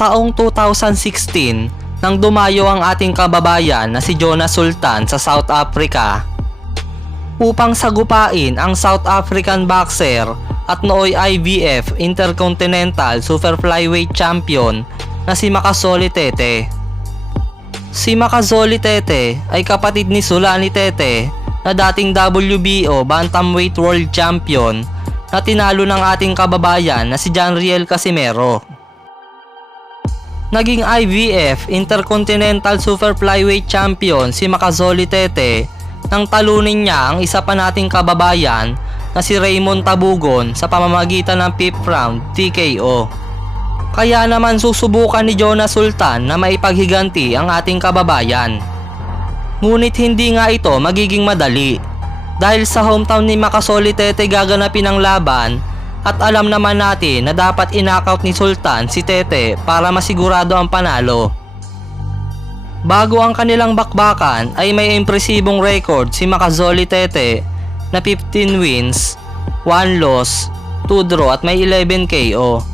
Taong 2016 nang dumayo ang ating kababayan na si Jonas Sultan sa South Africa upang sagupain ang South African boxer at nooy IBF Intercontinental Super Flyweight Champion na si Makazole Tete. Si Makazole Tete ay kapatid ni Sulani Tete na dating WBO Bantamweight World Champion na tinalo ng ating kababayan na si Janriel Casimero. Naging IBF Intercontinental Super Flyweight Champion si Makazole Tete nang talunin niya ang isa pa nating kababayan na si Raymond Tabugon sa pamamagitan ng 5th round TKO. Kaya naman susubukan ni Jonas Sultan na maipaghiganti ang ating kababayan. Ngunit hindi nga ito magiging madali dahil sa hometown ni Makazole Tete gaganapin ang laban at alam naman natin na dapat in-knockout ni Sultan si Tete para masigurado ang panalo. Bago ang kanilang bakbakan ay may impresibong record si Makazole Tete na 15 wins, 1 loss, 2 draw at may 11 KO.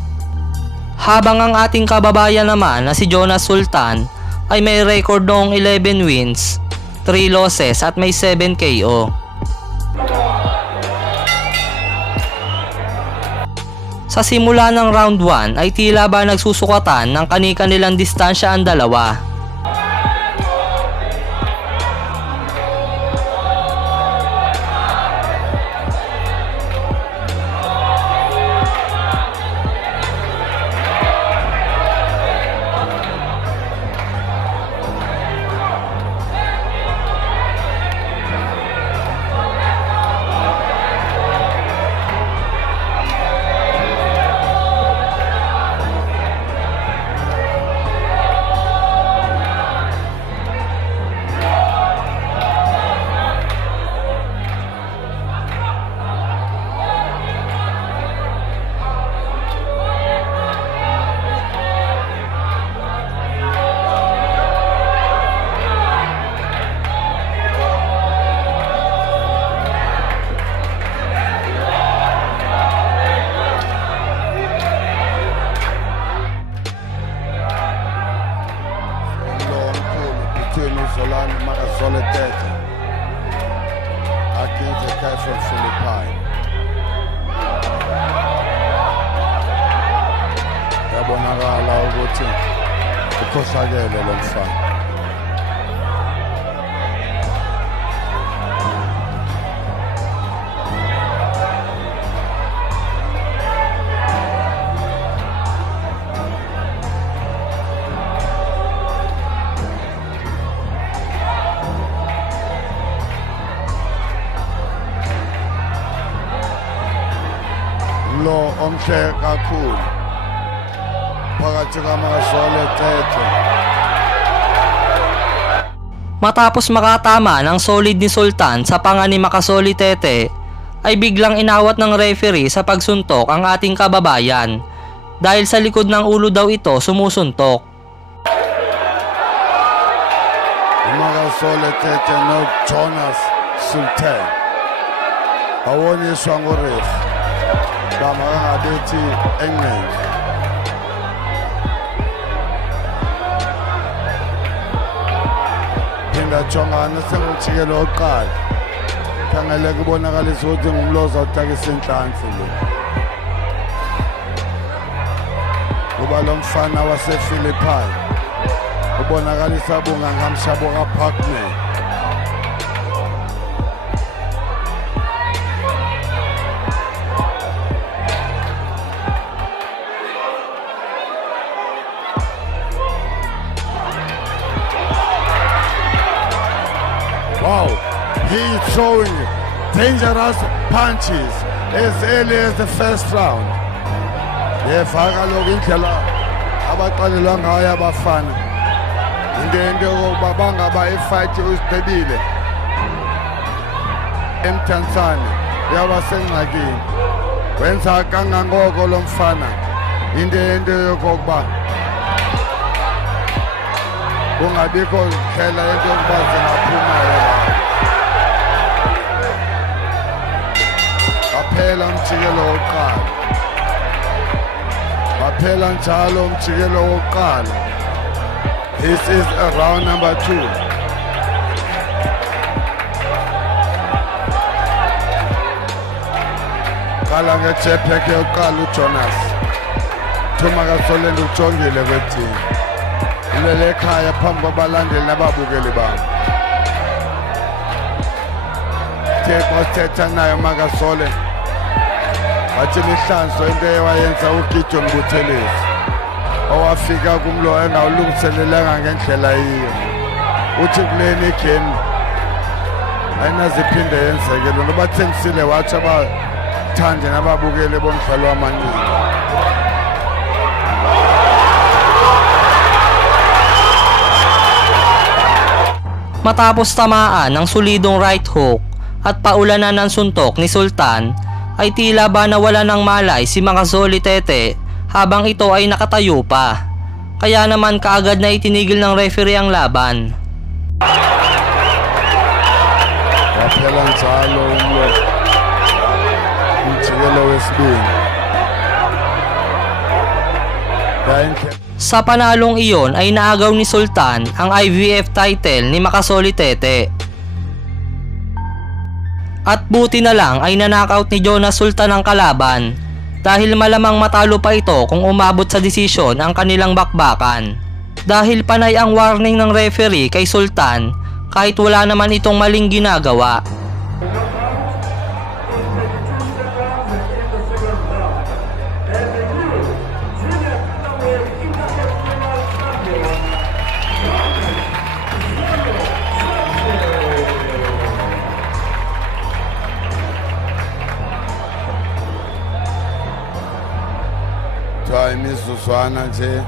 Habang ang ating kababayan naman na si Jonas Sultan ay may record noong 11 wins, 3 losses at may 7 KO. Sa simula ng round 1 ay tila ba nagsusukatan ng kani-kanilang distansya ang dalawa. Sultan Makazole Tete against the guy from Philippines. Yabonakala ukuthi ukhohlakele lo mfana. Lo omhle kakhulu phakathi kaMakazole Tete. Matapos makatama ng solid ni Sultan sa panga ni Makazole Tete ay biglang inawat ng referee sa pagsuntok ang ating kababayan dahil sa likod ng ulo daw ito sumusuntok. Makazole Tete no Jonas Sultan awoniswa ngoref Bamabethi England. Phinda jongana sengijikelo oqala. Khangele kubonakalisa ukuthi ngumlozi awutakisa inhlansi lo. Kuba lo mfana wasePhilippines ubonakalisa bungangamshabo kaParkman. Wow, he's throwing dangerous punches as early as the first round. Yefaka lokhu indlela abaqalelwa ngayo abafana. Into yokuba bangaba ifight usibhebile emthansane yabasengxakini. Wenza kangangoko lo mfana. Into yokuba kungabikho ndlela yento yokuba zingaphuma Phela umjikelo wokuqala Waphela njalo umjikelo wokuqala. This is round number 2. Qala nge-jetpack yokuqala uJonas. Thuma kaSolenda ujongile kwethini. Ulele ekhaya phambi kwabalandeli nababukeli babo. Sithetha nayo Makasole. Wathi lihlanzo into ewayenza uGideon Buthelezi. Owafika kumlo engawulungiselelanga ngendlela yiyo. Uthi kuleni igame ayinaziphinde yenzeke lo bathengisile wathi abathandi nababukeli bomdlalo wamaningi. Matapos tamaan ng solidong right hook at paulanan ng suntok ni Sultan, ay tila ba nawala ng malay si Makazole Tete habang ito ay nakatayo pa. Kaya naman kaagad na itinigil ng referee ang laban. Waphela njalo umjikelo wesibini. Sa panalong iyon ay naagaw ni Sultan ang IBF title ni Makazole Tete. At buti na lang ay nanakaut ni Jonas Sultan ang kalaban dahil malamang matalo pa ito kung umabot sa desisyon ang kanilang bakbakan. Dahil panay ang warning ng referee kay Sultan kahit wala naman itong maling ginagawa. Imizuzwana nje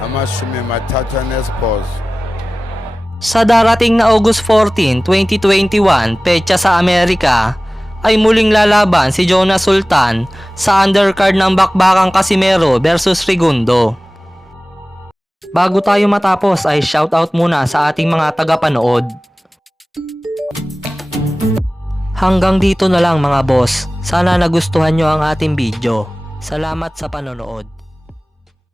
38. Sa darating na August 14, 2021, petsa sa Amerika, ay muling lalaban si Jonas Sultan sa undercard ng bakbakang Casimero versus Rigundo. Bago tayo matapos ay shoutout muna sa ating mga tagapanood. Hanggang dito na lang mga boss. Sana nagustuhan nyo ang ating video. Salamat sa panonood.